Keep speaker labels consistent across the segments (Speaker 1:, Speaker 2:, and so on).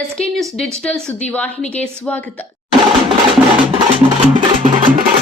Speaker 1: SK news digital ಸುದ್ದಿವಾಹಿನಿಗೆ ಸ್ವಾಗತ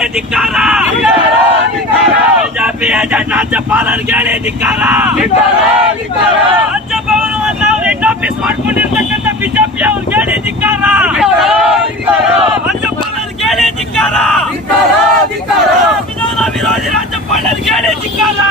Speaker 2: gele dikara.
Speaker 3: Dikara,
Speaker 2: dikara. Anca paran gele dikara.
Speaker 3: Dikara, dikara.
Speaker 2: Anca paran anna ure topi smartphone irtakanda bijapya ur gele dikara.
Speaker 3: Dikara, dikara.
Speaker 2: Anca paran gele dikara.
Speaker 3: Dikara, dikara.
Speaker 2: Minana viraj anca paran gele dikara.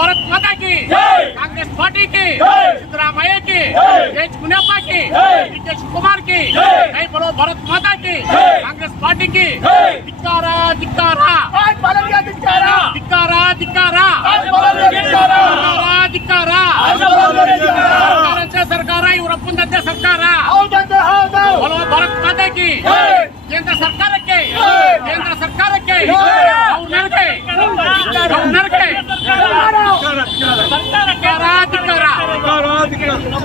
Speaker 2: Bharat माता की
Speaker 3: Congress
Speaker 2: party की सिद्धरामय की जय कुनप्पा की
Speaker 3: नीतीश कुमार की जय
Speaker 2: बोलो भारत माता की
Speaker 3: कांग्रेस
Speaker 2: पार्टी की धिकारा सरकार सरकारा इवरप्पन दत्त
Speaker 4: सरकारा
Speaker 2: की
Speaker 3: केंद्र
Speaker 2: सरकार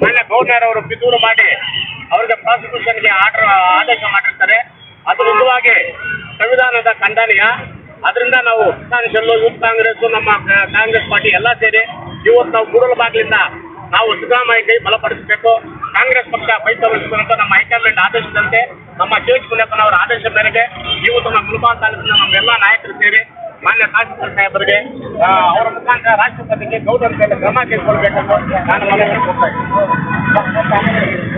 Speaker 5: ಗವರ್ನರ್ ಅವರು ಪಿದೂರು ಮಾಡಿ ಅವ್ರಿಗೆ ಪ್ರಾಸಿಕ್ಯೂಷನ್ಗೆ ಆರ್ಡರ್ ಆದೇಶ ಮಾಡಿರ್ತಾರೆ ಅದ್ರ ಸಂವಿಧಾನದ ಖಂಡನೀಯ ಅದರಿಂದ ನಾವು ಹಿತಾನ್ಷಲ್ಲೂ ಯೂತ್ ಕಾಂಗ್ರೆಸ್ ನಮ್ಮ ಕಾಂಗ್ರೆಸ್ ಪಾರ್ಟಿ ಎಲ್ಲ ಸೇರಿ ಇವತ್ತು ನಾವು ಕೂರಲು ಬಾಗ್ಲಿಂದ ನಾವು ಸುಗಾಮಾಗಿ ಬಲಪಡಿಸಬೇಕು ಕಾಂಗ್ರೆಸ್ ಪಕ್ಷ ಪೈಕ ನಮ್ಮ ಹೈಕಮಾಂಡ್ ಆದೇಶದಂತೆ ನಮ್ಮ ಕೇಜ್ ಪುಣ್ಯಪ್ಪನವರ ಆದೇಶ ಮೇರೆಗೆ ಇವತ್ತು ತಮ್ಮ ತಾಲೂಕಿನ ನಮ್ಮ ನಮ್ಮೆಲ್ಲ ನಾಯಕರು ಸೇರಿ மாநில காசிஸ்டர் நேபருக்கு அவரை முக்காந்த ராஷ்டிரபதிக்கு கௌதம் கேட்ட பிரமா கேட்டு நான் மனசு